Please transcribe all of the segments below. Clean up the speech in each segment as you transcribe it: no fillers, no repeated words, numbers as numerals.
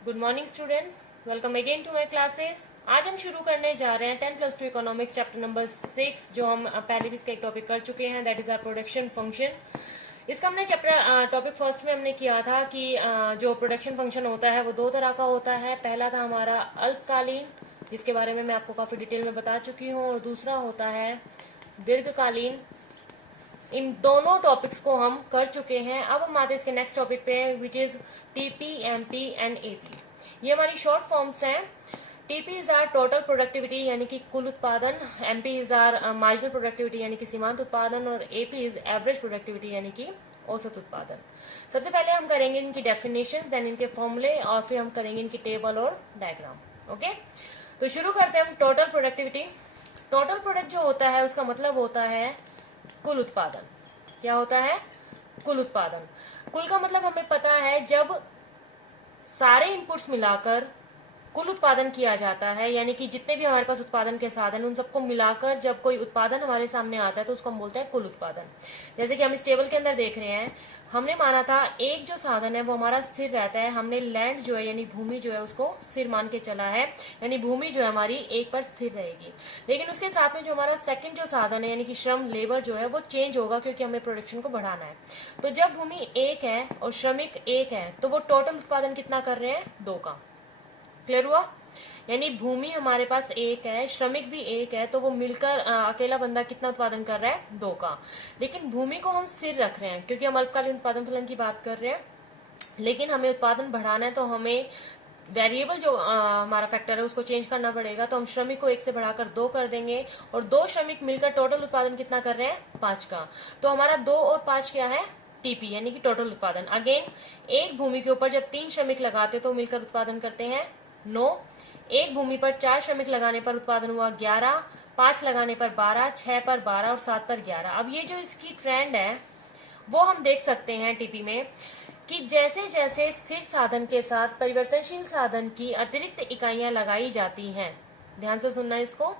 Good morning students, welcome again to my classes. आज हम शुरू करने जा रहे हैं 10+2 इकोनॉमिक्स चैप्टर नंबर 6, जो हम पहले भी इसका एक टॉपिक कर चुके हैं, that is our production function. इसका हमने चैप्टर टॉपिक फर्स्ट में हमने किया था कि जो प्रोडक्शन फंक्शन होता है वो दो तरह का होता है। पहला था हमारा अल्पकालीन, जिसके बारे में मैं आपको काफी डिटेल में बता चुकी हूँ, और दूसरा होता है दीर्घकालीन। इन दोनों टॉपिक्स को हम कर चुके हैं। अब हम आते हैं इसके नेक्स्ट टॉपिक पे, which is TP, MP and AP. ये हमारी शॉर्ट फॉर्म्स हैं। TP is our total productivity यानी कि कुल उत्पादन, MP is our marginal productivity यानी कि सीमांत उत्पादन, और एपी इज एवरेज प्रोडक्टिविटी यानी कि औसत उत्पादन। सबसे पहले हम करेंगे इनकी डेफिनेशन, देन इनके फॉर्मूले, और फिर हम करेंगे इनकी टेबल और डायग्राम। ओके, तो शुरू करते हैं हम टोटल प्रोडक्टिविटी। टोटल प्रोडक्ट जो होता है उसका मतलब होता है कुल उत्पादन। क्या होता है? कुल उत्पादन। कुल का मतलब हमें पता है, जब सारे इनपुट्स मिलाकर कुल उत्पादन किया जाता है, यानी कि जितने भी हमारे पास उत्पादन के साधन उन सबको मिलाकर जब कोई उत्पादन हमारे सामने आता है तो उसको हम बोलते हैं कुल उत्पादन। जैसे कि हम इस टेबल के अंदर देख रहे हैं, हमने माना था एक जो साधन है वो हमारा स्थिर रहता है। हमने लैंड जो है यानी भूमि जो है उसको स्थिर मान के चला है, यानी भूमि जो है हमारी एक पर स्थिर रहेगी। लेकिन उसके साथ में जो हमारा सेकंड जो साधन है यानी कि श्रम, लेबर जो है वो चेंज होगा, क्योंकि हमें प्रोडक्शन को बढ़ाना है। तो जब भूमि एक है और श्रमिक एक है तो वो टोटल उत्पादन कितना कर रहे हैं? 2 का। क्लियर हुआ? यानी भूमि हमारे पास एक है, श्रमिक भी एक है, तो वो मिलकर अकेला बंदा कितना उत्पादन कर रहा है? 2 का। लेकिन भूमि को हम स्थिर रख रहे हैं क्योंकि हम अल्पकालीन उत्पादन फलन की बात कर रहे हैं, लेकिन हमें उत्पादन बढ़ाना है तो हमें वेरिएबल जो हमारा फैक्टर है उसको चेंज करना पड़ेगा। तो हम श्रमिक को 1 से बढ़ाकर 2 कर देंगे, और 2 श्रमिक मिलकर टोटल उत्पादन कितना कर रहे हैं? 5 का। तो हमारा 2 और 5 क्या है? टीपी यानी कि टोटल उत्पादन। अगेन, एक भूमि के ऊपर जब 3 श्रमिक लगाते तो मिलकर उत्पादन करते हैं 9। एक भूमि पर 4 श्रमिक लगाने पर उत्पादन हुआ 11, 5 लगाने पर 12, 6 पर 12 और 7 पर 11। अब ये जो इसकी ट्रेंड है वो हम देख सकते हैं टीपी में, कि जैसे जैसे स्थिर साधन के साथ परिवर्तनशील साधन की अतिरिक्त इकाइयां लगाई जाती हैं, ध्यान से सुनना इसको,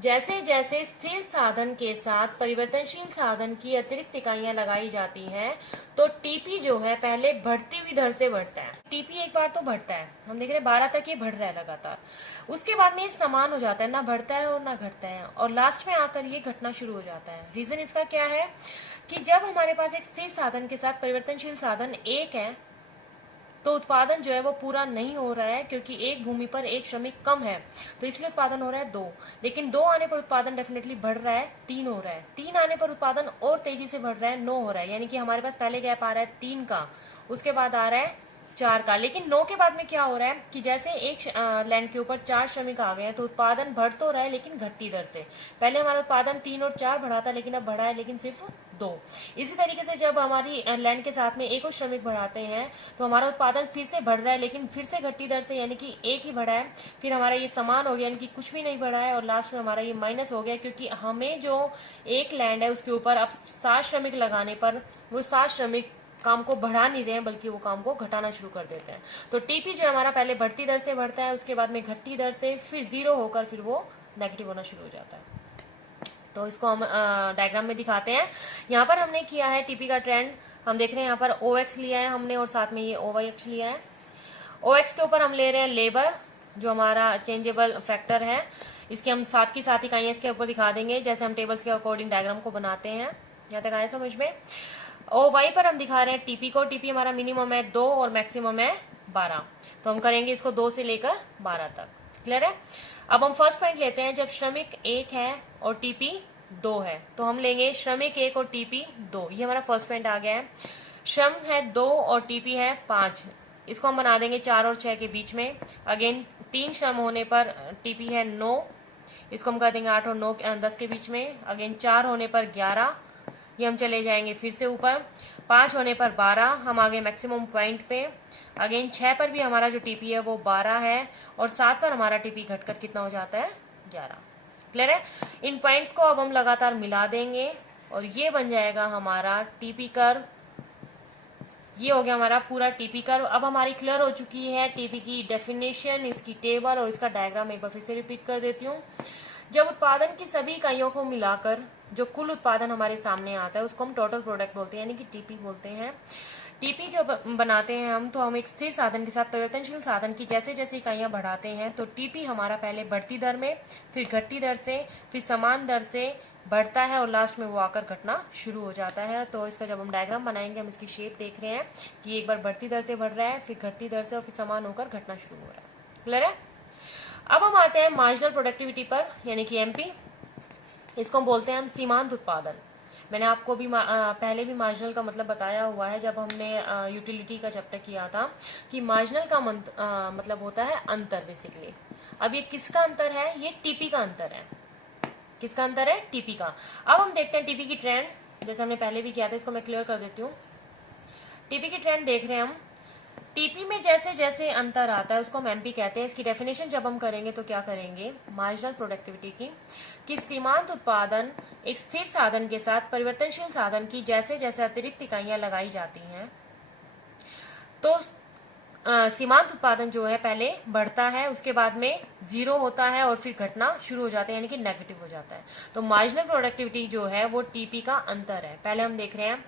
जैसे जैसे स्थिर साधन के साथ परिवर्तनशील साधन की अतिरिक्त इकाइयां लगाई जाती हैं तो टीपी जो है पहले बढ़ती हुई दर से बढ़ता है। टीपी एक बार तो बढ़ता है, हम देख रहे हैं 12 तक ये बढ़ रहा है लगातार। उसके बाद में ये समान हो जाता है, ना बढ़ता है और ना घटता है, और लास्ट में आकर ये घटना शुरू हो जाता है। रीजन इसका क्या है कि जब हमारे पास एक स्थिर साधन के साथ परिवर्तनशील साधन एक है तो उत्पादन जो है वो पूरा नहीं हो रहा है, क्योंकि एक भूमि पर एक श्रमिक कम है, तो इसलिए उत्पादन हो रहा है 2। लेकिन 2 आने पर उत्पादन डेफिनेटली बढ़ रहा है, 3 हो रहा है। 3 आने पर उत्पादन और तेजी से बढ़ रहा है, 9 हो रहा है। यानी कि हमारे पास पहले गैप आ रहा है 3 का, उसके बाद आ रहा है 4 का। लेकिन 9 के बाद में क्या हो रहा है कि जैसे एक लैंड के ऊपर 4 श्रमिक आ गए हैं तो उत्पादन बढ़ तो रहा है लेकिन घटती दर से। पहले हमारा उत्पादन 3 और 4 बढ़ा था, लेकिन अब बढ़ा है लेकिन सिर्फ 2। इसी तरीके से जब हमारी लैंड के साथ में एक और श्रमिक बढ़ाते हैं तो हमारा उत्पादन फिर से बढ़ रहा है, लेकिन फिर से घटती दर से, यानी कि एक ही बढ़ा है। फिर हमारा ये समान हो गया, यानी कि कुछ भी नहीं बढ़ा है, और लास्ट में हमारा ये माइनस हो गया, क्योंकि हमें जो एक लैंड है उसके ऊपर अब 7 श्रमिक लगाने पर वो 7 श्रमिक काम को बढ़ा नहीं रहे हैं, बल्कि वो काम को घटाना शुरू कर देते हैं। तो टीपी जो हमारा पहले बढ़ती दर से बढ़ता है, उसके बाद में घटती दर से, फिर 0 होकर फिर वो नेगेटिव होना शुरू हो जाता है। तो इसको हम डायग्राम में दिखाते हैं। यहाँ पर हमने किया है टीपी का ट्रेंड, हम देख रहे हैं यहाँ पर OX लिया है हमने, और साथ में ये OY लिया है। OX के ऊपर हम ले रहे हैं लेबर, जो हमारा चेंजेबल फैक्टर है। इसके हम साथ की साथ इकाइयां इसके ऊपर दिखा देंगे, जैसे हम टेबल्स के अकॉर्डिंग डायग्राम को बनाते हैं। यहाँ तक आए समझ में? OY पर हम दिखा रहे हैं टीपी को। टीपी हमारा मिनिमम है 2 और मैक्सिमम है 12, तो हम करेंगे इसको 2 से लेकर 12 तक। क्लियर है? अब हम फर्स्ट पॉइंट लेते हैं, जब श्रमिक 1 है और टीपी 2 है, तो हम लेंगे श्रमिक 1 और टीपी 2। ये हमारा फर्स्ट पॉइंट आ गया है। श्रम है 2 और टीपी है 5, इसको हम बना देंगे 4 और 6 के बीच में। अगेन 3 श्रम होने पर टीपी है 9, इसको हम कर देंगे 8 और 9 10 के बीच में। अगेन 4 होने पर 11, ये हम चले जाएंगे फिर से ऊपर। 5 होने पर 12, हम आ गए मैक्सिमम पॉइंट पे। अगेन 6 पर भी हमारा जो टीपी है वो 12 है, और 7 पर हमारा टीपी घटकर कितना हो जाता है? 11। क्लियर है? इन पॉइंट्स को अब हम लगातार मिला देंगे और ये बन जाएगा हमारा टीपी कर्व। ये हो गया हमारा पूरा टीपी कर्व। अब हमारी क्लियर हो चुकी है टीपी की डेफिनेशन, इसकी टेबल और इसका डायग्राम एक बार फिर से रिपीट कर देती हूँ। जब उत्पादन की सभी इकाइयों को मिलाकर जो कुल उत्पादन हमारे सामने आता है उसको हम टोटल प्रोडक्ट बोलते हैं, यानी कि टीपी बोलते हैं। टीपी जब बनाते हैं हम, तो हम एक स्थिर साधन के साथ परिवर्तनशील साधन की जैसे जैसे इकाइयां बढ़ाते हैं, तो टीपी हमारा पहले बढ़ती दर में, फिर घटती दर से, फिर समान दर से बढ़ता है और लास्ट में वो आकर घटना शुरू हो जाता है। तो इसका जब हम डायग्राम बनाएंगे, हम इसकी शेप देख रहे हैं कि एक बार बढ़ती दर से बढ़ रहा है, फिर घटती दर से और फिर समान होकर घटना शुरू हो रहा है। क्लियर है? अब हम आते हैं मार्जिनल प्रोडक्टिविटी पर, यानी कि एमपी। इसको हम बोलते हैं हम सीमांत उत्पादन। मैंने आपको भी पहले भी मार्जिनल का मतलब बताया हुआ है जब हमने यूटिलिटी का चैप्टर किया था, कि मार्जिनल का मतलब होता है अंतर बेसिकली। अब ये किसका अंतर है? ये टीपी का अंतर है। किसका अंतर है? टीपी का। अब हम देखते हैं टीपी की ट्रेंड, जैसे हमने पहले भी किया था, इसको मैं क्लियर कर देती हूँ। टीपी की ट्रेंड देख रहे हैं हम। टीपी में जैसे जैसे अंतर आता है उसको हम एमपी कहते हैं। इसकी डेफिनेशन जब हम करेंगे तो क्या करेंगे, मार्जिनल प्रोडक्टिविटी की, कि सीमांत उत्पादन एक स्थिर साधन के साथ परिवर्तनशील साधन की जैसे जैसे अतिरिक्त इकाइयां लगाई जाती हैं, तो सीमांत उत्पादन जो है पहले बढ़ता है, उसके बाद में जीरो होता है और फिर घटना शुरू हो जाता है, यानी कि नेगेटिव हो जाता है। तो मार्जिनल प्रोडक्टिविटी जो है वो टीपी का अंतर है। पहले हम देख रहे हैं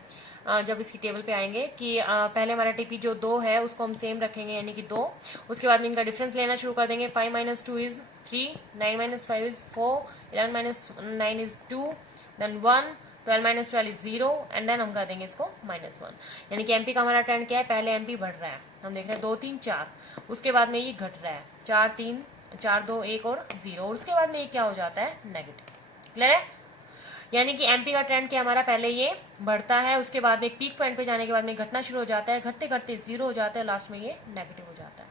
जब इसकी टेबल पे आएंगे कि पहले हमारा टीपी जो 2 है उसको हम सेम रखेंगे, यानी कि 2। उसके बाद में इनका डिफरेंस लेना शुरू कर देंगे। 5 - 2 is 3, 9 - 5 is 4, 11 - 9 is 2, then 1, 12 - 12 is 0, and then हम कर देंगे इसको -1। यानी कि एमपी का हमारा ट्रेंड क्या है, पहले एमपी बढ़ रहा है, हम देख रहे हैं 2, 3, 4, उसके बाद में ये घट रहा है 4, 3, 4, 2, 1 और 0, और उसके बाद में ये क्या हो जाता है, नेगेटिव। क्लियर है? यानी कि एमपी का ट्रेंड क्या हमारा, पहले ये बढ़ता है, उसके बाद एक पीक पॉइंट पे जाने के बाद में घटना शुरू हो जाता है, घटते घटते 0 हो जाता है, लास्ट में ये नेगेटिव हो जाता है।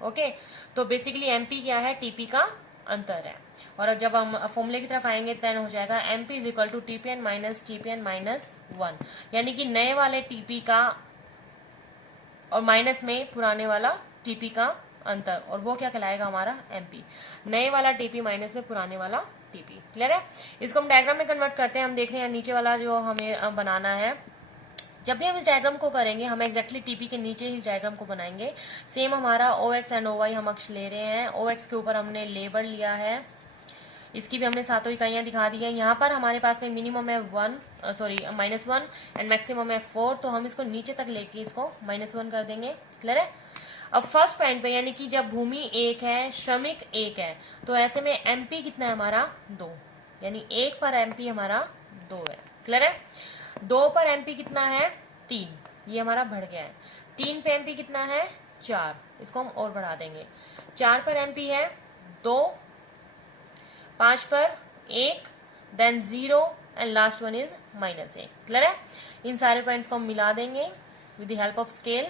ओके, तो बेसिकली एमपी क्या है, टीपी का अंतर है। और जब हम फॉर्मूले की तरफ आएंगे देन हो जाएगा MP is equal to TPN minus TPN minus 1, यानी कि नए वाले टीपी का और माइनस में पुराने वाला टीपी का अंतर, और वो क्या कहलाएगा हमारा एमपी। नए वाला टीपी माइनस में पुराने वाला टीपी। क्लियर है? इसको हम डायग्राम में कन्वर्ट करते हैं। हम देख रहे हैं नीचे वाला जो हमें बनाना है, जब भी हम इस डायग्राम को करेंगे हम एक्जैक्टली टीपी के नीचे ही इस डायग्राम को बनाएंगे। सेम हमारा OX एंड OY हम अक्ष ले रहे हैं। OX के ऊपर हमने लेबर लिया है, इसकी भी हमने सातों इकाइयां दिखा दी है। यहाँ पर हमारे पास में मिनिमम है -1 एंड मैक्सिमम है 4, तो हम इसको नीचे तक लेके इसको -1 कर देंगे। क्लियर है? अब फर्स्ट पॉइंट पे, यानी कि जब भूमि 1 है, श्रमिक 1 है, तो ऐसे में एमपी कितना है हमारा 2, यानी 1 पर एमपी हमारा 2 है। क्लियर है? 2 पर एमपी कितना है 3, ये हमारा बढ़ गया है। 3 पे एमपी कितना है 4, इसको हम और बढ़ा देंगे। 4 पर एमपी है 2, 5 पर 1, then 0 and last one is -1। Clear है? इन सारे पॉइंट्स को हम मिला देंगे with the help of scale.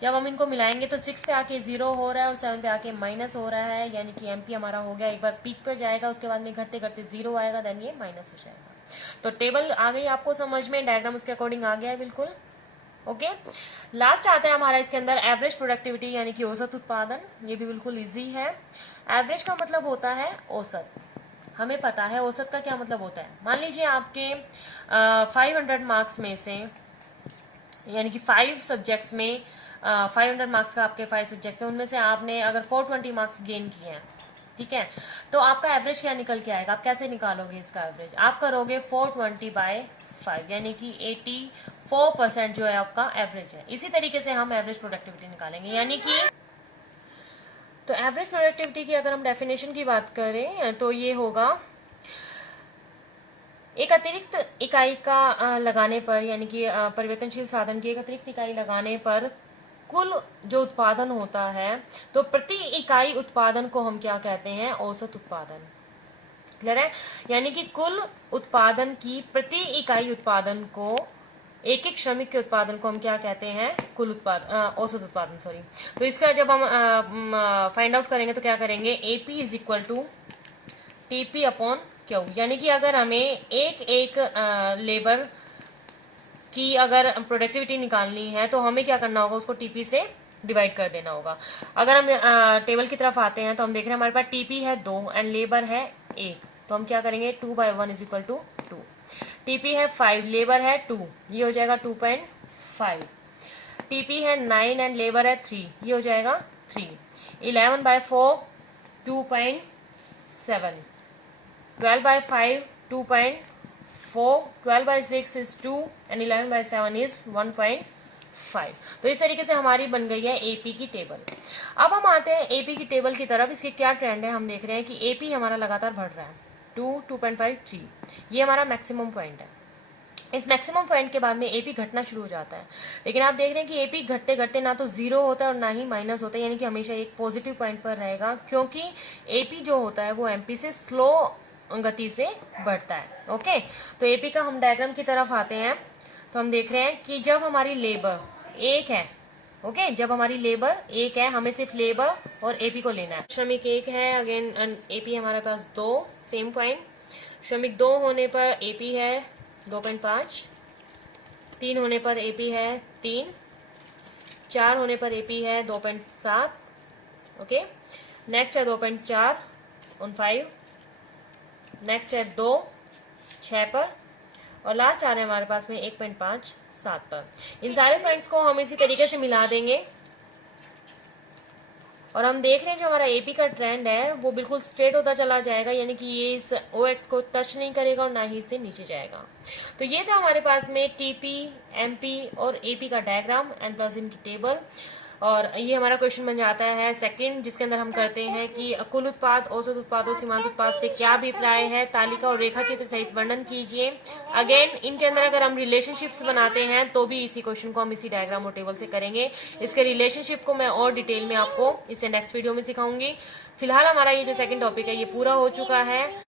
जब हम इनको मिलाएंगे तो 6 पे आके 0 हो रहा है और 7 पे आके माइनस हो रहा है, यानी कि एमपी हमारा हो गया। एक बार पीक पर जाएगा, उसके बाद में घटते घटते 0 आएगा, देन ये माइनस हो जाएगा। तो टेबल आ गई आपको समझ में, डायग्राम उसके अकॉर्डिंग आ गया है बिल्कुल। ओके, लास्ट आता है हमारा इसके अंदर एवरेज प्रोडक्टिविटी, यानी कि औसत उत्पादन। ये भी बिल्कुल इजी है। एवरेज का मतलब होता है औसत। हमें पता है औसत का क्या मतलब होता है। मान लीजिए आपके 500 मार्क्स में से, यानी कि 5 सब्जेक्ट्स में 500 मार्क्स का आपके 5 सब्जेक्ट्स हैं, उनमें से आपने अगर 420 मार्क्स गेन किए हैं, ठीक है, तो आपका एवरेज क्या निकल के आएगा? आप कैसे निकालोगे इसका एवरेज? आप करोगे 420/5, यानी कि 84% जो है आपका एवरेज है। इसी तरीके से हम एवरेज प्रोडक्टिविटी निकालेंगे, यानी कि तो एवरेज प्रोडक्टिविटी की अगर हम डेफिनेशन की बात करें तो ये होगा एक अतिरिक्त इकाई का लगाने पर, यानी कि परिवर्तनशील साधन की एक अतिरिक्त इकाई लगाने पर कुल जो उत्पादन होता है, तो प्रति इकाई उत्पादन को हम क्या कहते हैं? औसत उत्पादन। क्लियर है? यानी कि कुल उत्पादन की प्रति इकाई उत्पादन को, एक एक श्रमिक के उत्पादन को हम क्या कहते हैं? कुल उत्पादन, औसत उत्पादन, सॉरी। तो इसका जब हम फाइंड आउट करेंगे तो क्या करेंगे? AP is equal to TP upon Q, यानी कि अगर हमें एक लेबर की अगर प्रोडक्टिविटी निकालनी है तो हमें क्या करना होगा? उसको टीपी से डिवाइड कर देना होगा। अगर हम टेबल की तरफ आते हैं तो हम देख रहे हैं हमारे पास टीपी है 2 एंड लेबर है 1, तो हम क्या करेंगे? 2/1 इज इक्वल टू 2। टीपी है 5, लेबर है 2, ये हो जाएगा 2.5। टीपी है 9 एंड लेबर है 3, ये हो जाएगा 3। 11/4 2.7, 12/5 2.4, 12/6 is 2 and 11/7 is 1.5। तो इस तरीके से हमारी बन गई है एपी की टेबल। अब हम आते हैं एपी की टेबल की तरफ। इसके क्या ट्रेंड है, हम देख रहे हैं कि एपी हमारा लगातार बढ़ रहा है, 2, 2.5, 3, ये हमारा मैक्सिमम पॉइंट है। इस मैक्सिमम पॉइंट के बाद में एपी घटना शुरू हो जाता है, लेकिन आप देख रहे हैं कि एपी घटते घटते ना तो जीरो होता है और ना ही माइनस होता है, यानी कि हमेशा एक पॉजिटिव पॉइंट पर रहेगा, क्योंकि एपी जो होता है वो एमपी से स्लो गति से बढ़ता है। ओके, तो एपी का हम डायग्राम की तरफ आते हैं। तो हम देख रहे हैं कि जब हमारी लेबर एक है, ओके, जब हमारी लेबर एक है, हमें सिर्फ लेबर और एपी को लेना है। श्रमिक एक है, अगेन एपी हमारे पास 2, सेम पॉइंट। श्रमिक 2 होने पर एपी है 2.5, 3 होने पर एपी है 3, 4 होने पर एपी है 2.7, ओके। नेक्स्ट है 2.4 ऑन 5, नेक्स्ट है 2 6 पर, और लास्ट आ रहे हैं हमारे पास में 1.5 7 पर। इन सारे पॉइंट्स को हम इसी तरीके से मिला देंगे और हम देख रहे हैं जो हमारा एपी का ट्रेंड है वो बिल्कुल स्ट्रेट होता चला जाएगा, यानी कि ये इस ओएक्स को टच नहीं करेगा और ना ही इससे नीचे जाएगा। तो ये था हमारे पास में टीपी, एमपी और एपी का डायग्राम एंड प्लस इनकी टेबल। और ये हमारा क्वेश्चन बन जाता है सेकंड, जिसके अंदर हम करते हैं कि कुल उत्पाद, औसत उत्पाद और सीमांत उत्पाद से क्या अभिप्राय है, तालिका और रेखा चित्र सहित वर्णन कीजिए। अगेन इनके अंदर अगर हम रिलेशनशिप्स बनाते हैं तो भी इसी क्वेश्चन को हम इसी डायग्राम और टेबल से करेंगे। इसके रिलेशनशिप को मैं और डिटेल में आपको इससे नेक्स्ट वीडियो में सिखाऊंगी। फिलहाल हमारा ये जो सेकंड टॉपिक है ये पूरा हो चुका है।